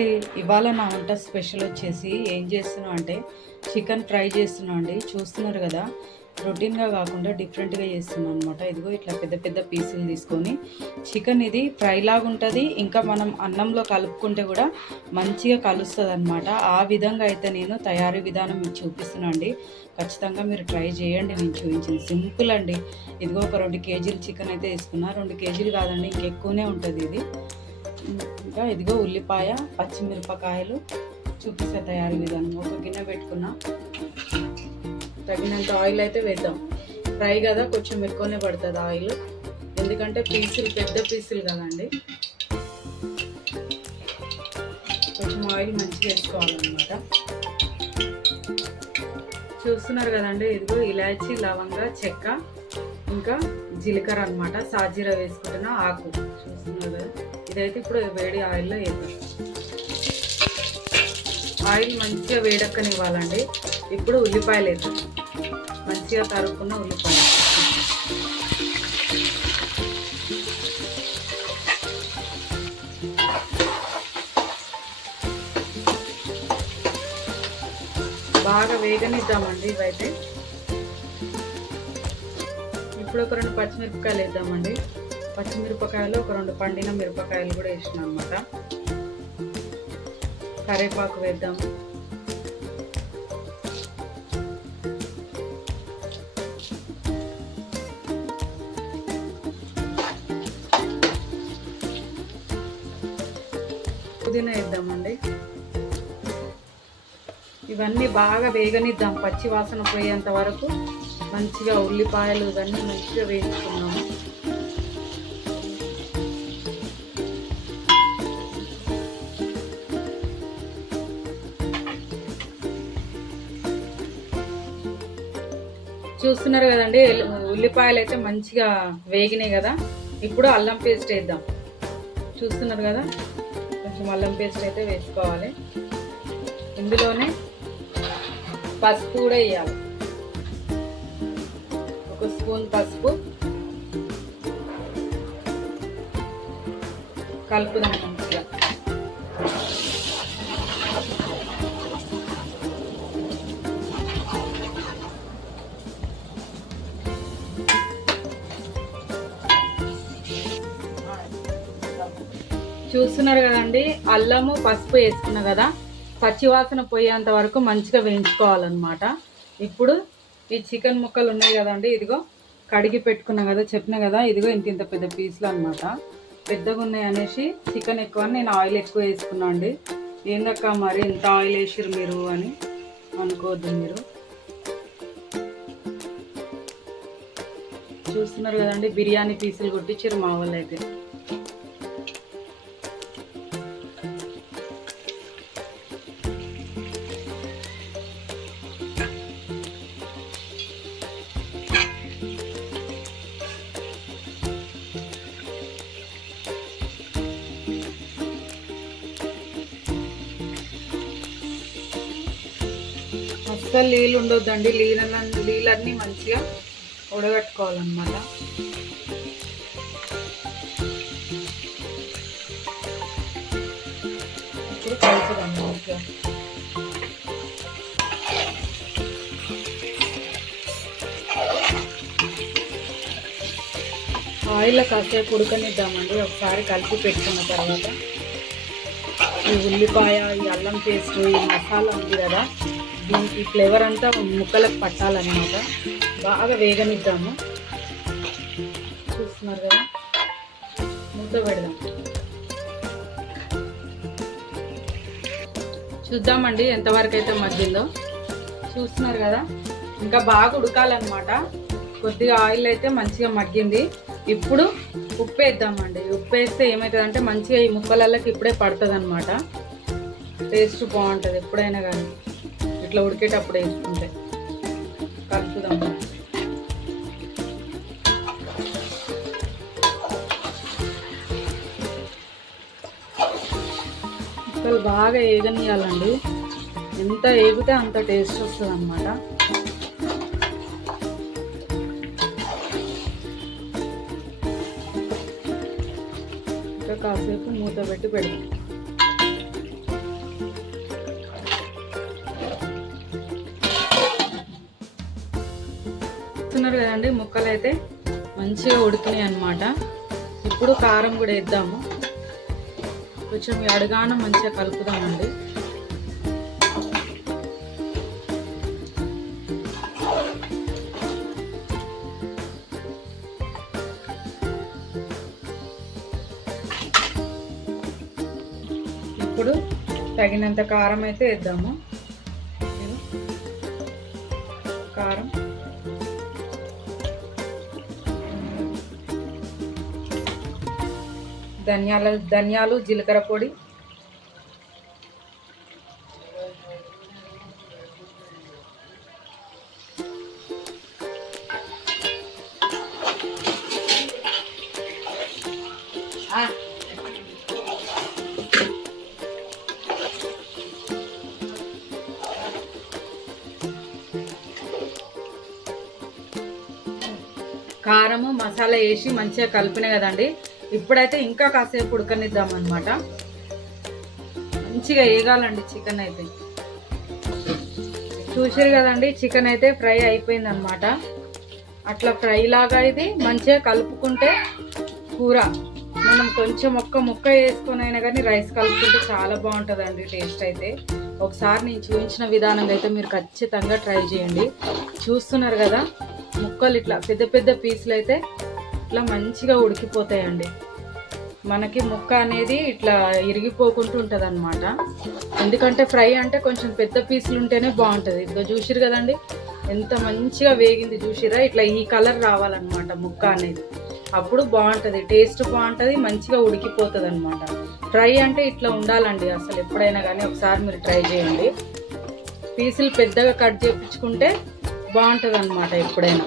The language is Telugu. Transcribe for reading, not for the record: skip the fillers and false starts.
అండి, ఇవాళ నా వంట స్పెషల్ వచ్చేసి ఏం చేస్తున్నాం అంటే చికెన్ ఫ్రై చేస్తున్నాం అండి. చూస్తున్నారు కదా, రొటీన్గా కాకుండా డిఫరెంట్గా చేస్తున్నాం అనమాట. ఇదిగో ఇట్లా పెద్ద పెద్ద పీసులు తీసుకొని చికెన్ ఇది ఫ్రై లాగా ఉంటుంది, ఇంకా మనం అన్నంలో కలుపుకుంటే కూడా మంచిగా కలుస్తుంది అనమాట. ఆ విధంగా అయితే నేను తయారీ విధానం మీకు చూపిస్తున్నాను అండి. ఖచ్చితంగా మీరు ట్రై చేయండి. నేను చూపించింది సింపుల్ అండి. ఇదిగో ఒక 2 కేజీలు చికెన్ అయితే వేసుకున్నా. 2 కేజీలు కాదండి, ఇంకెక్కువనే ఉంటుంది ఇది. ఇంకా ఇదిగో ఉల్లిపాయ, పచ్చిమిరపకాయలు చూపిస్తే తయారీ విధానం. ఒక గిన్నె పెట్టుకున్నా, తగినంత ఆయిల్ అయితే వేద్దాం. ఫ్రై కదా, కొంచెం ఎక్కువనే పడుతుంది ఆయిల్, ఎందుకంటే పీసులు పెద్ద పీసులు కదండి. కొంచెం ఆయిల్ మంచిగా వేసుకోవాలన్నమాట. చూస్తున్నారు కదండి, ఇదిగో ఇలాచి, లవంగ, చెక్క, ఇంకా జీలకర్ర అనమాట. సాజీరా వేసుకుంటున్న ఆకు చూస్తున్నారు కదా. ఇదైతే ఇప్పుడు వేడి ఆయిల్లో వేద్దాం. ఆయిల్ మంచిగా వేడెక్కనివ్వాలండి. ఇప్పుడు ఉల్లిపాయలు వేద్దాం, మంచిగా తరుక్కున్న ఉల్లిపాయలు. బాగా వేగనిద్దామండి ఇవైతే. ఇప్పుడు ఒక 2 పచ్చిమిరపకాయలు వేద్దామండి. పచ్చిమిరపకాయలు ఒక 2 పండిన మిరపకాయలు కూడా వేసినాం అనమాట. కరివేపాకు వేద్దాం. పుదీనా వేద్దామండి. ఇవన్నీ బాగా వేగనిద్దాం, పచ్చి వాసన పోయేంత వరకు మంచిగా. ఉల్లిపాయలు ఇవన్నీ మంచిగా వేయించుకున్నాము. చూస్తున్నారు కదండి, ఉల్లిపాయలు అయితే మంచిగా వేగినాయి కదా. ఇప్పుడు అల్లం పేస్ట్ వేద్దాం. చూస్తున్నారు కదా, కొంచెం అల్లం పేస్ట్ అయితే వేసుకోవాలి. ఇందులోనే పసుపు కూడా వేయాలి, 1 స్పూన్ పసుపు. కలుపుదాం మంచిగా. చూస్తున్నారు కదండి, అల్లము పసుపు వేసుకున్నా కదా, పచ్చివాసన పోయేంత వరకు మంచిగా వేయించుకోవాలన్నమాట. ఇప్పుడు ఈ చికెన్ ముక్కలు ఉన్నాయి కదండి, ఇదిగో కడిగి పెట్టుకున్నా కదా, చెప్పినా కదా, ఇదిగో ఇంత పెద్ద పీసులు అనమాట. పెద్దగా ఉన్నాయి అనేసి చికెన్ ఎక్కువ నేను ఆయిల్ ఎక్కువ వేసుకున్నా అండి. ఏందక్క మరి ఎంత ఆయిల్ వేసిరు మీరు అని అనుకోవద్దు మీరు. చూస్తున్నారు కదండి, బిర్యానీ పీసులు కొట్టించారు మా వాళ్ళు అయితే. అస్సలు నీళ్ళు ఉండొద్దండి, నీళ్ళన్నీ మంచిగా ఉడగట్టుకోవాలన్నమాట. ఇప్పుడు కలుపుదాం మంచిగా. ఆయిల్లో కాసేపు ఉడకనిద్దామండి. ఒకసారి కలిపి పెట్టుకున్న తర్వాత ఈ ఉల్లిపాయ, ఈ అల్లం పేస్ట్, ఈ మసాలా ఉంది కదా, దీనికి ఫ్లేవర్ అంతా ముక్కలకు పట్టాలన్నమాట. బాగా వేగనిద్దాము. చూస్తున్నారు కదా, మూత పెడదాం. చూద్దామండి ఎంతవరకు అయితే మగ్గిందో. చూస్తున్నారు కదా, ఇంకా బాగా ఉడకాలన్నమాట. కొద్దిగా ఆయిల్ అయితే మంచిగా మగ్గింది. ఇప్పుడు ఉప్పు వేద్దామండి. ఉప్పు వేస్తే ఏమవుతుందంటే మంచిగా ఈ ముక్కలకి ఇప్పుడే పడుతుంది అనమాట. టేస్ట్ బాగుంటుంది ఎప్పుడైనా కానీ ఇట్లా ఉడికేటప్పుడు వేసుకుంటే. కలుపుదాం. ముక్కలు బాగా ఏగనియాలండి. ఎంత ఏగితే అంత టేస్ట్ వస్తుంది అన్నమాట. ఇంకా కాసేపు మూత పెట్టి పెడతాం. చూస్తున్నారు కదండి, ముక్కలు అయితే మంచిగా ఉడికినాయి అన్నమాట. ఇప్పుడు కారం కూడా వేద్దాము. కొంచెం అడుగాన మంచిగా కలుపుదామండి. ఇప్పుడు తగినంత కారం అయితే వేద్దాము. కారం, ధనియాలు, జీలకర్ర పొడి, కారము, మసాలా వేసి మంచిగా కలిపినాయి కదండి. ఇప్పుడైతే ఇంకా కాసేపు ఉడకనిద్దాం అన్నమాట. మంచిగా వేగాలండి చికెన్ అయితే. చూసారు కదండి, చికెన్ అయితే ఫ్రై అయిపోయింది అనమాట. అట్లా ఫ్రై లాగా ఇది మంచిగా కలుపుకుంటే కూర మనం కొంచెం ఒక్క ముక్క వేసుకొని అయినా కానీ రైస్ కలుపుకుంటే చాలా బాగుంటుందండి టేస్ట్ అయితే. ఒకసారి నేను చూపించిన విధానంగా అయితే మీరు ఖచ్చితంగా ట్రై చేయండి. చూస్తున్నారు కదా, ముక్కలు ఇట్లా పెద్ద పెద్ద పీసులు అయితే ఇట్లా మంచిగా ఉడికిపోతాయండి. మనకి ముక్క అనేది ఇట్లా ఇరిగిపోకుంటూ ఉంటుంది అనమాట. ఎందుకంటే ఫ్రై అంటే కొంచెం పెద్ద పీసులు ఉంటేనే బాగుంటుంది. ఇదిగో చూసిరు కదండి ఎంత మంచిగా వేగింది, చూసిరా? ఇట్లా ఈ కలర్ రావాలన్నమాట ముక్క అనేది, అప్పుడు బాగుంటుంది, టేస్ట్ బాగుంటుంది, మంచిగా ఉడికిపోతుంది అనమాట. ఫ్రై అంటే ఇట్లా ఉండాలండి అసలు ఎప్పుడైనా కానీ. ఒకసారి మీరు ట్రై చేయండి. పీసులు పెద్దగా కట్ చేయించుకుంటే బాగుంటుంది అనమాట ఎప్పుడైనా.